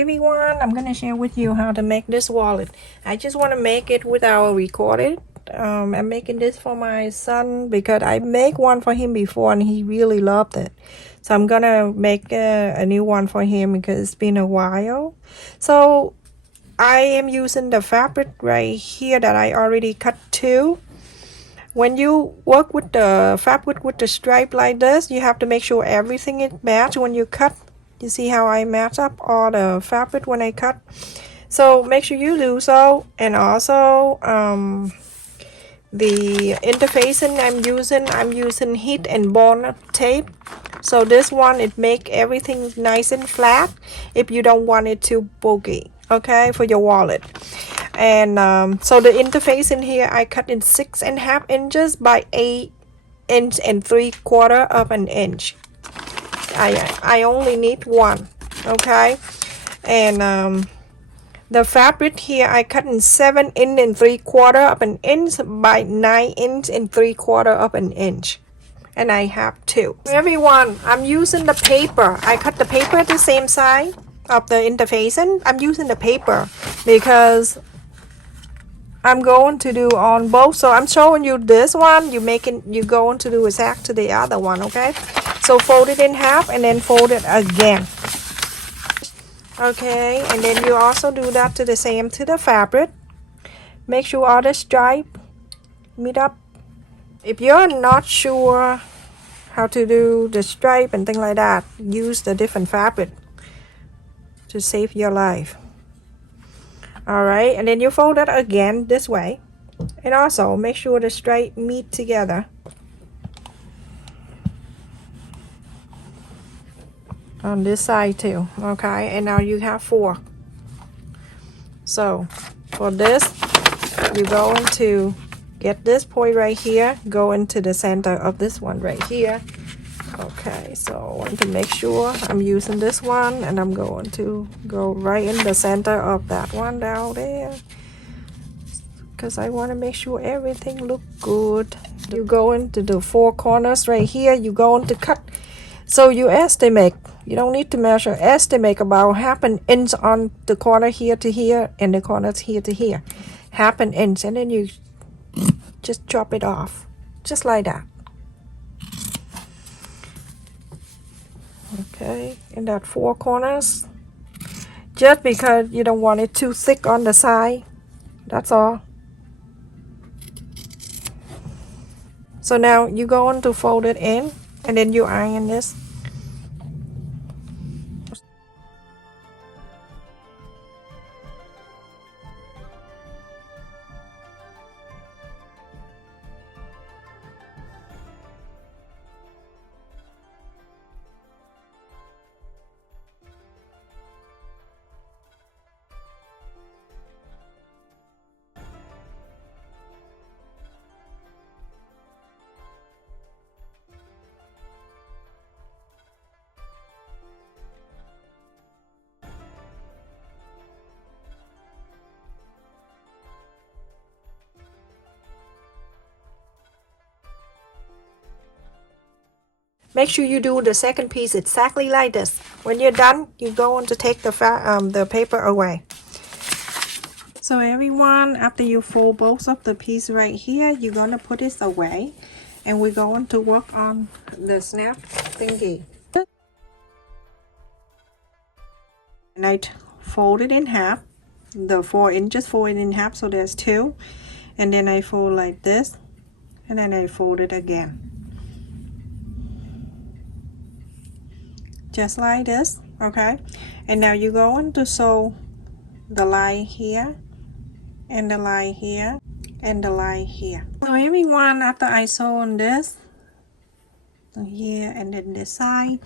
everyone, I'm gonna share with you how to make this wallet. I just want to make it without recorded. I'm making this for my son because I make one for him before and he really loved it. So I'm gonna make a new one for him because it's been a while. So I am using the fabric right here that I already cut too. When you work with the fabric with the stripe like this, you have to make sure everything is matched when you cut. You see how I match up all the fabric when I cut? So make sure you do so. And also the interfacing I'm using heat and bond tape. So this one, it make everything nice and flat if you don't want it too bulky, okay, for your wallet. And so the interface in here I cut in 6.5 inches by 8 inch and 3/4 of an inch. I only need one, okay. And the fabric here I cut in 7 inch and 3/4 of an inch by 9 inch and 3/4 of an inch. And I have two. Everyone, I'm using the paper. I cut the paper at the same side of the interfacing. I'm using the paper because I'm going to do on both. So I'm showing you this one. You're going to do exact to the other one, okay? So fold it in half and then fold it again. Okay, and then you also do that to the same to the fabric. Make sure all the stripe meet up. If you're not sure how to do the stripe and things like that, use the different fabric to save your life. Alright, and then you fold it again this way. And also make sure the stripe meet together. On this side too, okay? And now you have 4. So for this, you're going to get this point right here, go into the center of this one right here. Okay, so I want to make sure I'm using this one, and I'm going to go right in the center of that one down there because I want to make sure everything look good. You go into the 4 corners right here. You going to cut, so you estimate. You don't need to measure. Estimate about half an inch on the corner here to here and the corners here to here. Half an inch, and then you just chop it off just like that. Okay, in that 4 corners, just because you don't want it too thick on the side, that's all. So now you're going to fold it in and then you iron this. Make sure you do the second piece exactly like this. When you're done, you're going to take the paper away. So everyone, after you fold both of the piece right here, you're going to put this away. And we're going to work on the snap thingy. And I fold it in half. The 4 inches, fold it in half, so there's 2. And then I fold like this. And then I fold it again. Just like this, okay? And now you're going to sew the line here and the line here and the line here. So everyone, after I sew on this here and then this side,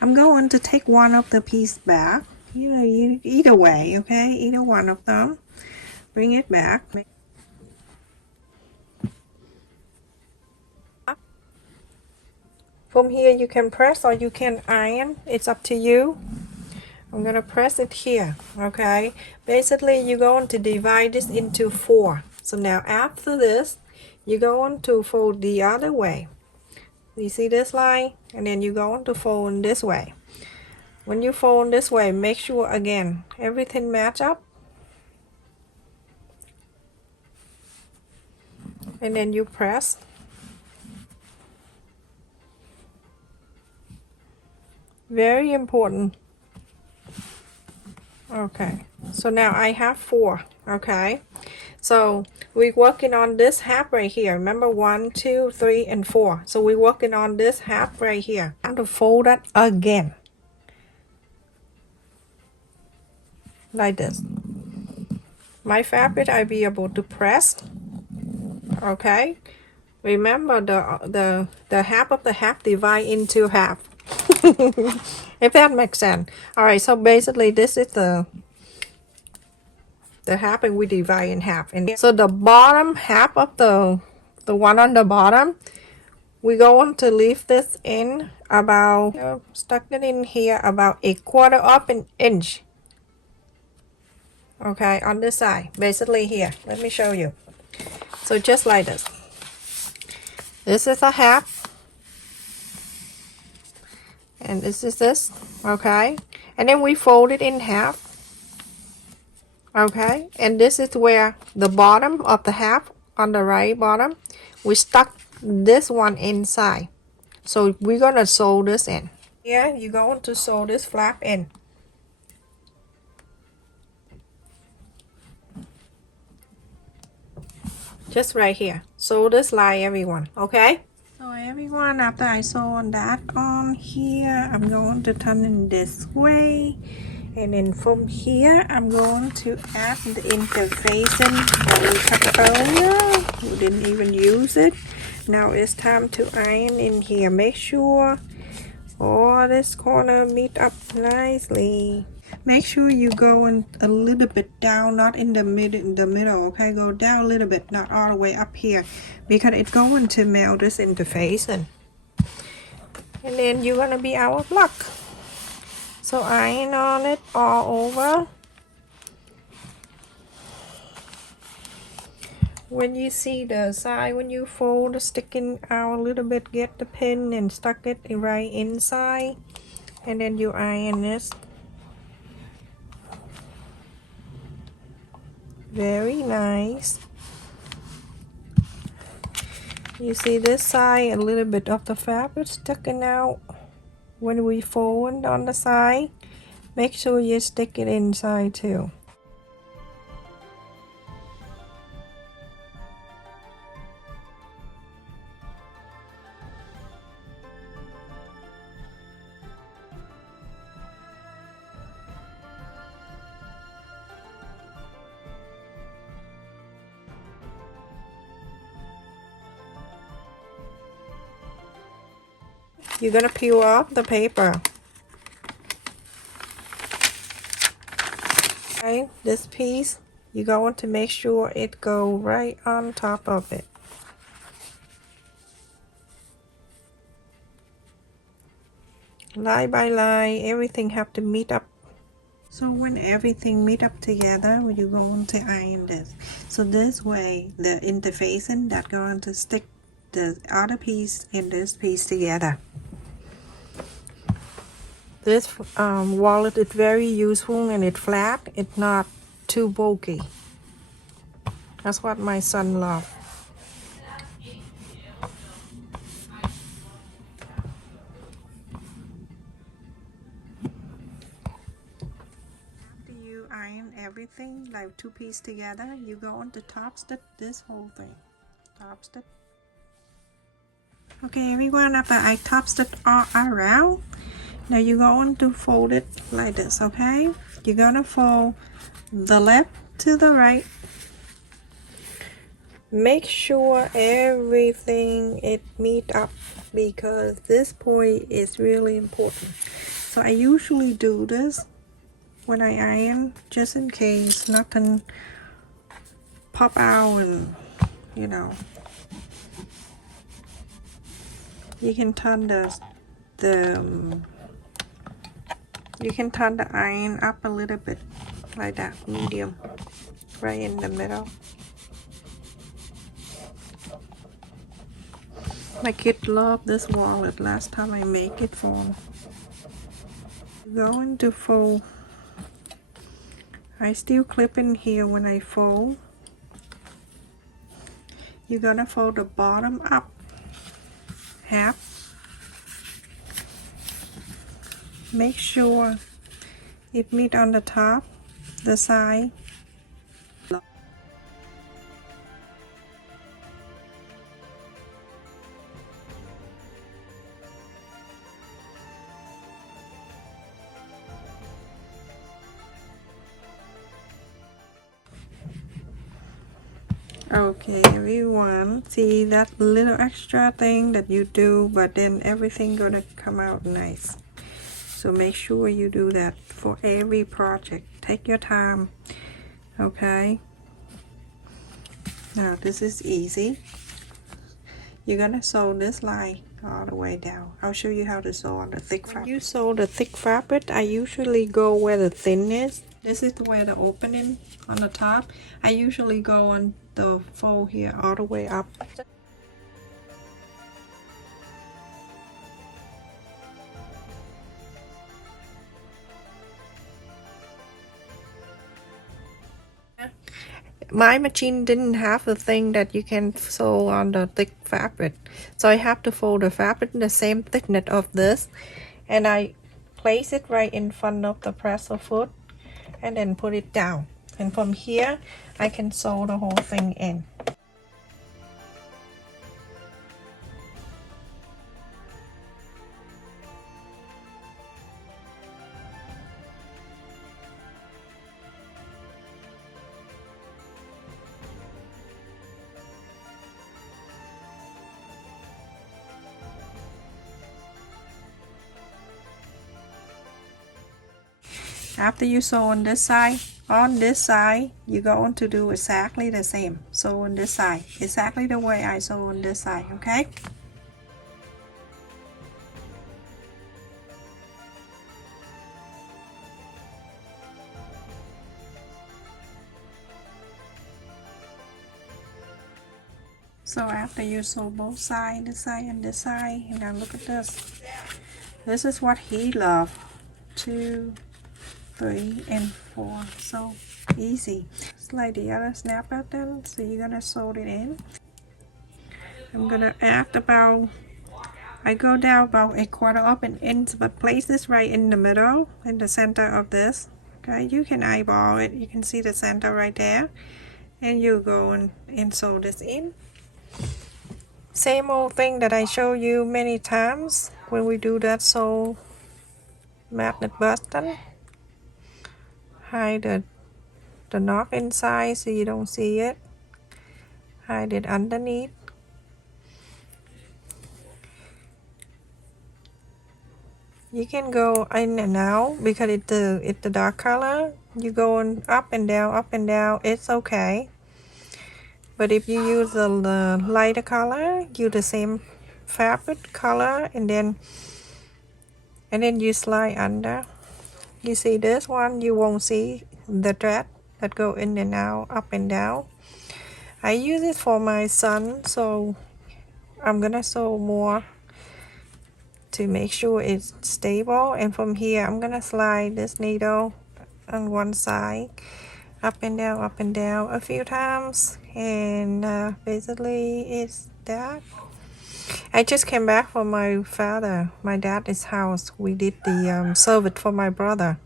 I'm going to take one of the piece back, either way, okay? Either one of them, bring it back. From here you can press or you can iron, it's up to you. I'm gonna press it here, okay? Basically you're going to divide this into 4. So now after this, you're going to fold the other way. You see this line? And then you're going to fold this way. When you fold this way, make sure again everything match up, and then you press. Very important. Okay, so now I have 4. Okay, so we're working on this half right here. Remember 1, 2, 3, and 4. So we're working on this half right here. I have to fold that again, like this. My fabric I be able to press. Okay, remember the half of the half divide into half. If that makes sense. All right, so basically this is the half, and we divide in half. And so the bottom half of the one on the bottom, we're going to leave this in about, stuck it in here about 1/4 of an inch. Okay, on this side, basically here. Let me show you. So just like this. This is a half, and this is this. Okay, and then we fold it in half. Okay, and this is where the bottom of the half on the right bottom, we stuck this one inside. So we're gonna sew this in. Here you're going to sew this flap in. Just right here. Sew this line, everyone. Okay. So everyone, after I sew on that on here, I'm going to turn in this way. And then from here, I'm going to add the interfacing that we cut earlier. We didn't even use it. Now it's time to iron in here. Make sure all this corner meet up nicely. Make sure you go in a little bit down, not in the middle, okay? Go down a little bit, not all the way up here, because it's going to melt this interfacing. And then you're gonna be out of luck. So iron on it all over. When you see the side, when you fold, sticking out a little bit, get the pin and stuck it right inside, and then you iron this. Very nice. You see this side, a little bit of the fabric sticking out. When we fold on the side, make sure you stick it inside too. You're gonna peel off the paper. Okay, this piece, you're going to make sure it go right on top of it. Line by line, everything have to meet up. So when everything meet up together, you're going to iron this. So this way, the interfacing that's going to stick the other piece and this piece together. This wallet is very useful, and it's flat. It's not too bulky. That's what my son loves. After you iron everything, like 2 pieces together, you go on to top stitch this whole thing. Top stitch. Okay, everyone, after I top stitch all around, now you're going to fold it like this, okay? You're gonna fold the left to the right. Make sure everything it meet up, because this point is really important. So I usually do this when I iron, just in case nothing pop out, and you know, you can turn you can turn the iron up a little bit, like that, medium, right in the middle. My kid loved this wallet last time I make it for him. Going to fold. I still clip in here when I fold. You're gonna fold the bottom up half. Make sure it meet on the top, the side. Okay, everyone, see that little extra thing that you do, but then everything gonna come out nice. So make sure you do that for every project. Take your time, okay? Now this is easy. You're gonna sew this line all the way down. I'll show you how to sew on the thick fabric. When you sew the thick fabric, I usually go where the thin is. This is where the opening on the top. I usually go on the fold here all the way up. My machine didn't have the thing that you can sew on the thick fabric, so I have to fold the fabric the same thickness of this, and I place it right in front of the presser foot and then put it down, and from here I can sew the whole thing in. After you sew on this side, you're going to do exactly the same. Sew on this side, exactly the way I sew on this side, okay? So after you sew both sides, this side and this side, and now look at this. This is what he loves. 2, 3, and 4. So easy. It's like the other snap button. So you're gonna sew it in. I'm gonna add about, I go down about 1/4 of an inch, but place this right in the middle, in the center of this. Okay, you can eyeball it. You can see the center right there, and you go and sew this in. Same old thing that I show you many times when we do that. Sew magnet button. Hide the knot inside so you don't see it. Hide it underneath. You can go in and out because it's the dark color. You going up and down, it's okay. But if you use the lighter color, use the same fabric color, and then you slide under. You see this one, you won't see the thread that go in and out, up and down. I use it for my son, so I'm gonna sew more to make sure it's stable. And from here I'm gonna slide this needle on one side up and down a few times, and basically it's that. I just came back from my dad's house. We did the service for my brother.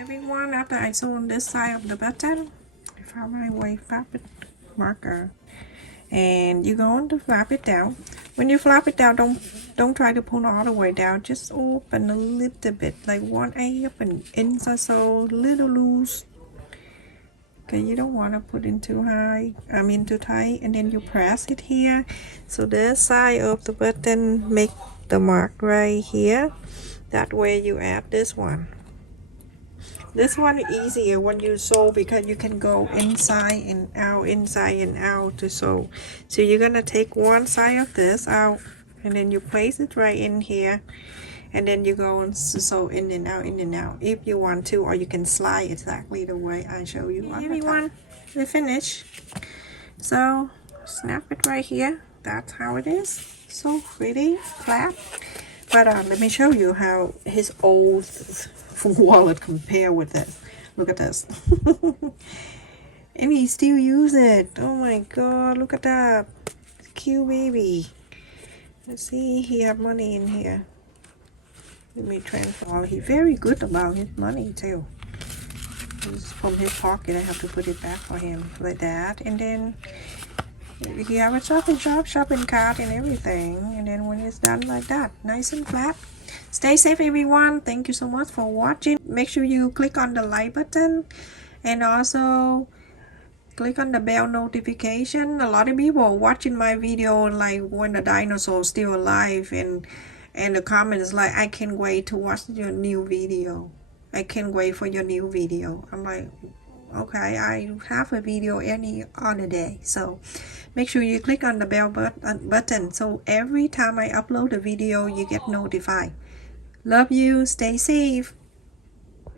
Everyone, after I sew on this side of the button, I found my white fabric marker, and you're going to flap it down. When you flap it down, don't try to pull all the way down. Just open a little bit, like 1/8 of an inch or so, little loose. Okay, you don't want to put in too high, too tight, and then you press it here. So this side of the button, make the mark right here. That way you add this one. This one is easier when you sew because you can go inside and out to sew. So you're gonna take one side of this out, and then you place it right in here, and then you go and sew in and out if you want to, or you can slide exactly the way I show you. Everyone, we finished. So snap it right here. That's how it is. So pretty flat. But let me show you how his old wallet compare with this. Look at this. And he still use it. Oh my god, look at that. Cute baby. Let's see, he have money in here. Let me transfer. He's very good about his money too. It's from his pocket. I have to put it back for him like that. And then he have a shopping cart and everything. And then when it's done like that, nice and flat. Stay safe, everyone. Thank you so much for watching. Make sure you click on the like button and also click on the bell notification. A lot of people watching my video like when the dinosaur is still alive, and the comments like, I can't wait to watch your new video. I can't wait for your new video. I'm like, okay, I have a video any other day. So make sure you click on the bell button so every time I upload a video you get notified. Love you. Stay safe.